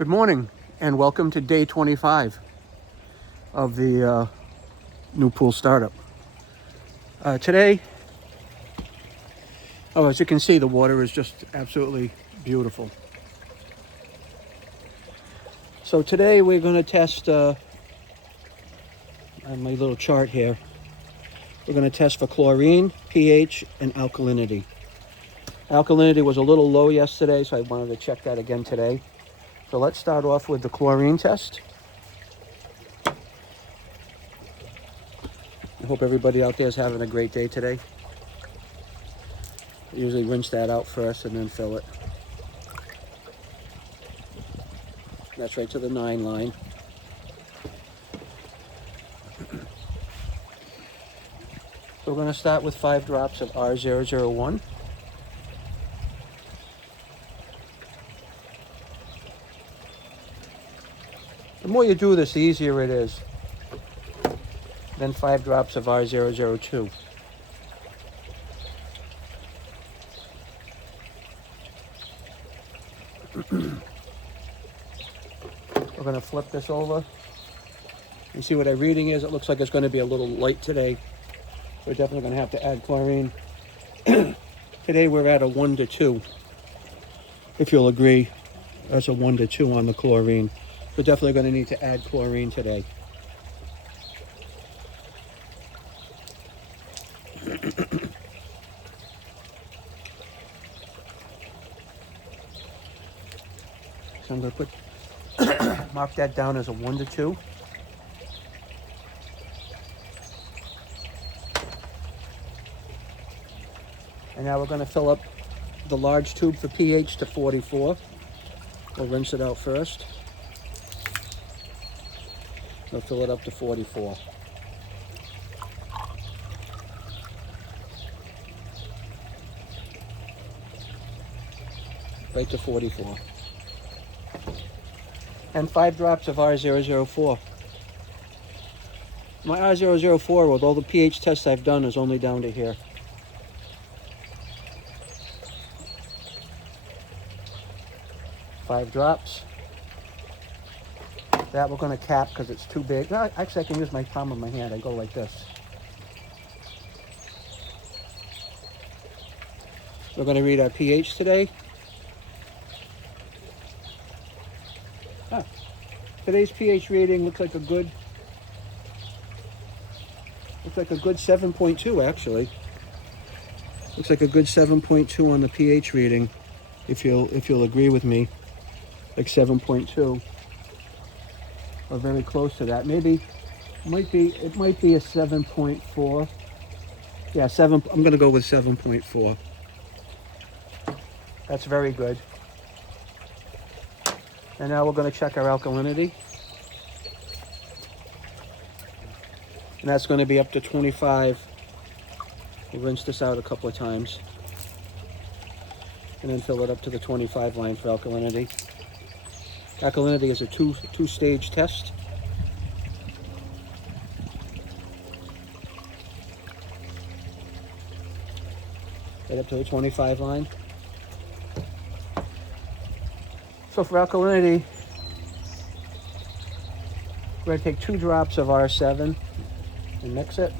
Good morning and welcome to day 25 of the new pool startup. Today, as you can see, the water is just absolutely beautiful. So today we're going to test, on my little chart here, we're going to test for chlorine, pH, and alkalinity. Alkalinity was a little low yesterday, so I wanted to check that again today. So let's start off with the chlorine test. I hope everybody out there is having a great day today. I usually rinse that out first and then fill it. That's right to the 9 line. So we're going to start with 5 drops of R001. The more you do this, the easier it is. Then 5 drops of R002. We're going to flip this over and see what our reading is. It looks like it's going to be a little light today. We're definitely going to have to add chlorine. Today we're at a 1 to 2. If you'll agree, that's a 1 to 2 on the chlorine. We're definitely going to need to add chlorine today. So I'm going to mark that down as a 1 to 2. And now we're going to fill up the large tube for pH to 44. We'll rinse it out first. We'll fill it up to 44. Right to 44. And 5 drops of R004. My R004, with all the pH tests I've done, is only down to here. Five drops. That we're going to cap because it's too big. No, actually, I can use my palm of my hand. I go like this. We're going to read our pH today. Today's pH reading looks like a good 7.2 actually. Looks like a good 7.2 on the pH reading, if you'll agree with me. Like 7.2. Or very close to that. Maybe it might be a 7.4. Yeah, 7. I'm going to go with 7.4. That's very good. And now we're going to check our alkalinity. And that's going to be up to 25. We'll rinse this out a couple of times. And then fill it up to the 25 line for alkalinity. Alkalinity is a two-stage test. Right up to the 25 line. So for alkalinity, we're going to take 2 drops of R7 and mix it.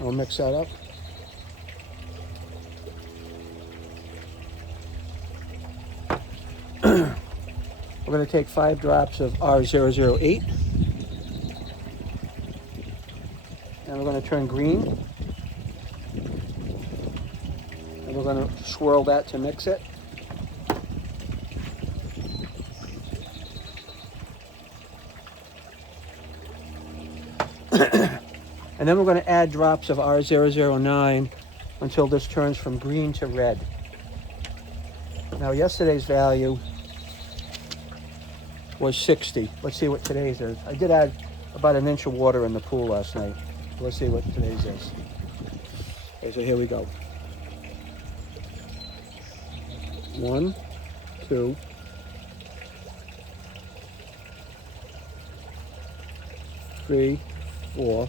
We'll mix that up. We're going to take 5 drops of R008. And we're going to turn green. And we're going to swirl that to mix it. And then we're going to add drops of R009 until this turns from green to red. Now yesterday's value was 60. Let's see what today's is. I did add about an inch of water in the pool last night. Let's see what today's is. Okay, so here we go. 1, 2, 3, 4,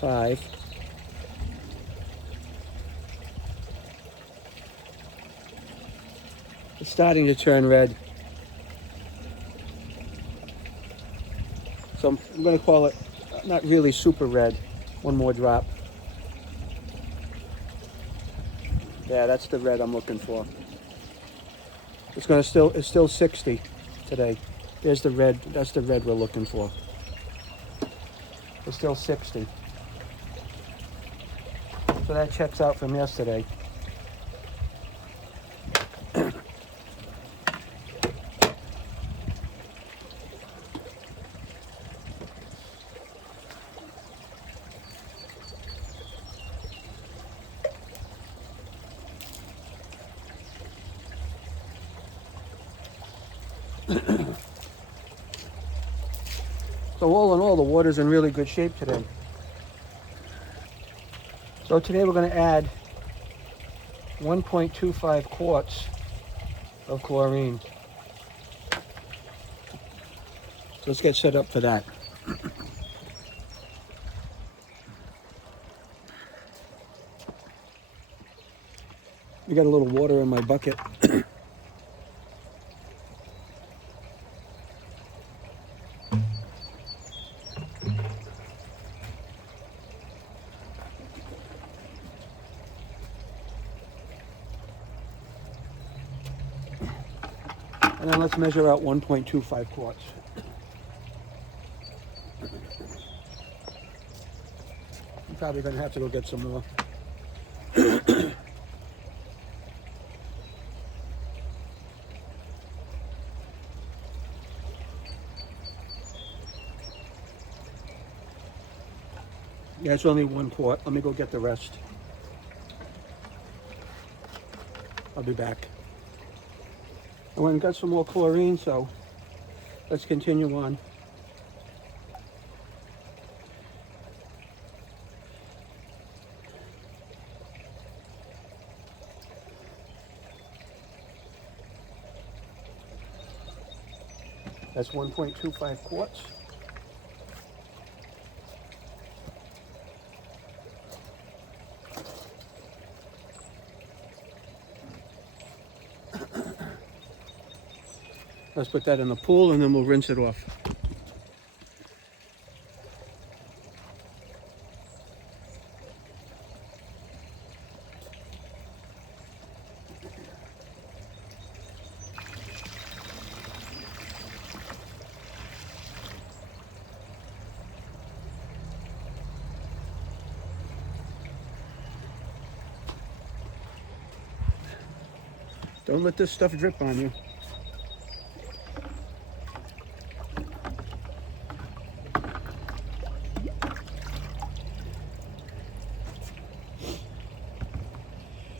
5. It's starting to turn red. So I'm going to call it not really super red. One more drop. Yeah, that's the red I'm looking for. It's still 60 today. There's the red. That's the red we're looking for. It's still 60. So that checks out from yesterday. So all in all, the water's in really good shape today. So today we're going to add 1.25 quarts of chlorine. So let's get set up for that. We got a little water in my bucket. And then let's measure out 1.25 quarts. I'm probably going to have to go get some more. Yeah, it's only 1 quart. Let me go get the rest. I'll be back. I went and got some more chlorine, so let's continue on. That's 1.25 quarts. Let's put that in the pool and then we'll rinse it off. Don't let this stuff drip on you.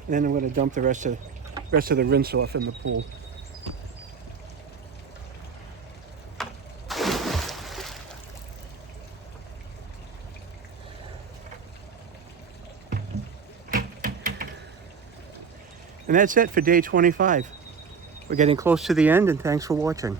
And then I'm going to dump the rest of the rinse off in the pool. And that's it for day 25. We're getting close to the end, and thanks for watching.